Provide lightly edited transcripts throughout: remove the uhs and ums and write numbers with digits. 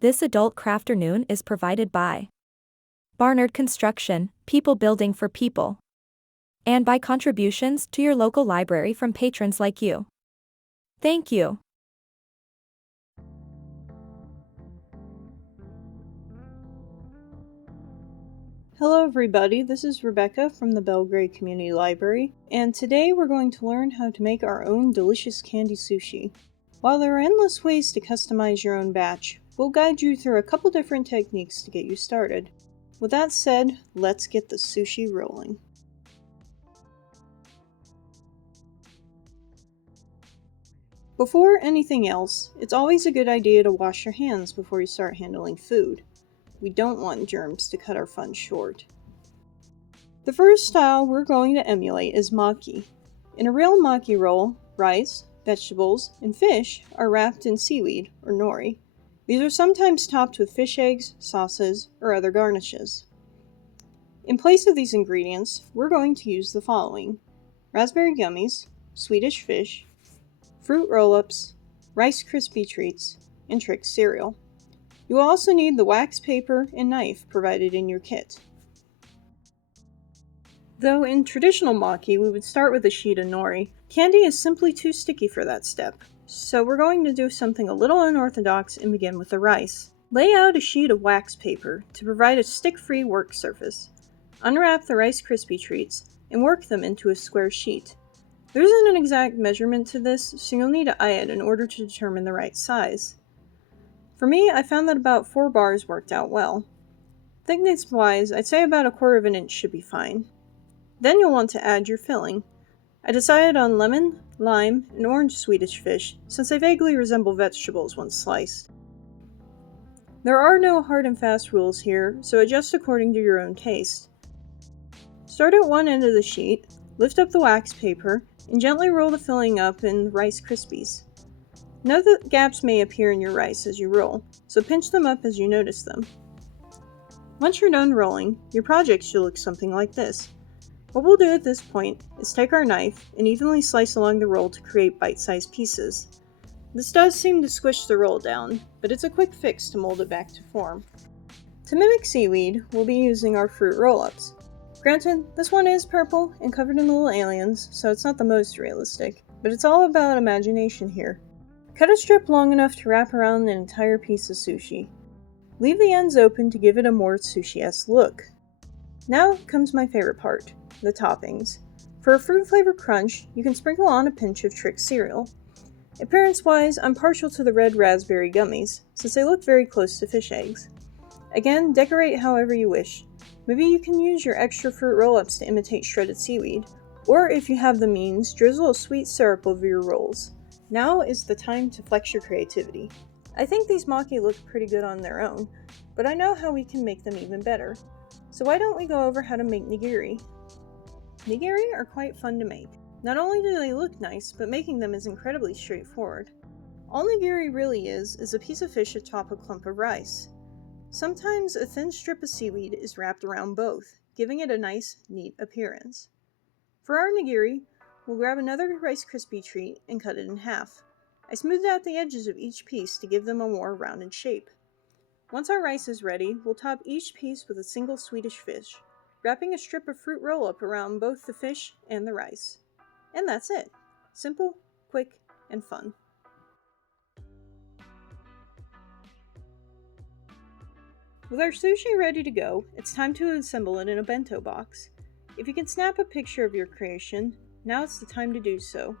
This adult Crafternoon is provided by Barnard Construction, people building for people. And by contributions to your local library from patrons like you. Thank you. Hello everybody, this is Rebecca from the Belgrade Community Library, and today we're going to learn how to make our own delicious candy sushi. While there are endless ways to customize your own batch, we'll guide you through a couple different techniques to get you started. With that said, let's get the sushi rolling. Before anything else, it's always a good idea to wash your hands before you start handling food. We don't want germs to cut our fun short. The first style we're going to emulate is maki. In a real maki roll, rice, vegetables, and fish are wrapped in seaweed or nori. These are sometimes topped with fish eggs, sauces, or other garnishes. In place of these ingredients, we're going to use the following: raspberry gummies, Swedish fish, fruit roll-ups, Rice Krispie treats, and Trix cereal. You will also need the wax paper and knife provided in your kit. Though in traditional maki we would start with a sheet of nori, candy is simply too sticky for that step, so we're going to do something a little unorthodox and begin with the rice. Lay out a sheet of wax paper to provide a stick-free work surface. Unwrap the Rice Krispie treats and work them into a square sheet. There isn't an exact measurement to this, so you'll need to eye it in order to determine the right size. For me, I found that about 4 bars worked out well. Thickness-wise, I'd say about 1/4 of an inch should be fine. Then you'll want to add your filling. I decided on lemon, lime, and orange Swedish fish, since they vaguely resemble vegetables when sliced. There are no hard and fast rules here, so adjust according to your own taste. Start at one end of the sheet, lift up the wax paper, and gently roll the filling up in Rice Krispies. Note that gaps may appear in your rice as you roll, so pinch them up as you notice them. Once you're done rolling, your project should look something like this. What we'll do at this point is take our knife and evenly slice along the roll to create bite-sized pieces. This does seem to squish the roll down, but it's a quick fix to mold it back to form. To mimic seaweed, we'll be using our fruit roll-ups. Granted, this one is purple and covered in little aliens, so it's not the most realistic, but it's all about imagination here. Cut a strip long enough to wrap around an entire piece of sushi. Leave the ends open to give it a more sushi-esque look. Now comes my favorite part, the toppings. For a fruit-flavored crunch, you can sprinkle on a pinch of Trix cereal. Appearance-wise, I'm partial to the red raspberry gummies, since they look very close to fish eggs. Again, decorate however you wish. Maybe you can use your extra fruit roll-ups to imitate shredded seaweed, or if you have the means, drizzle a sweet syrup over your rolls. Now is the time to flex your creativity. I think these maki look pretty good on their own, but I know how we can make them even better. So why don't we go over how to make nigiri? Nigiri are quite fun to make. Not only do they look nice, but making them is incredibly straightforward. All nigiri really is a piece of fish atop a clump of rice. Sometimes a thin strip of seaweed is wrapped around both, giving it a nice, neat appearance. For our nigiri, we'll grab another Rice Krispie treat and cut it in half. I smoothed out the edges of each piece to give them a more rounded shape. Once our rice is ready, we'll top each piece with a single Swedish fish, wrapping a strip of fruit roll-up around both the fish and the rice. And that's it. Simple, quick, and fun. With our sushi ready to go, it's time to assemble it in a bento box. If you can snap a picture of your creation, now it's the time to do so.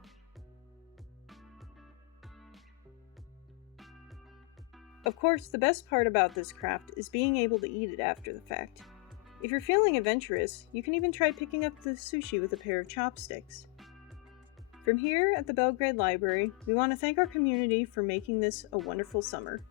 Of course, the best part about this craft is being able to eat it after the fact. If you're feeling adventurous, you can even try picking up the sushi with a pair of chopsticks. From here at the Belgrade Library, we want to thank our community for making this a wonderful summer.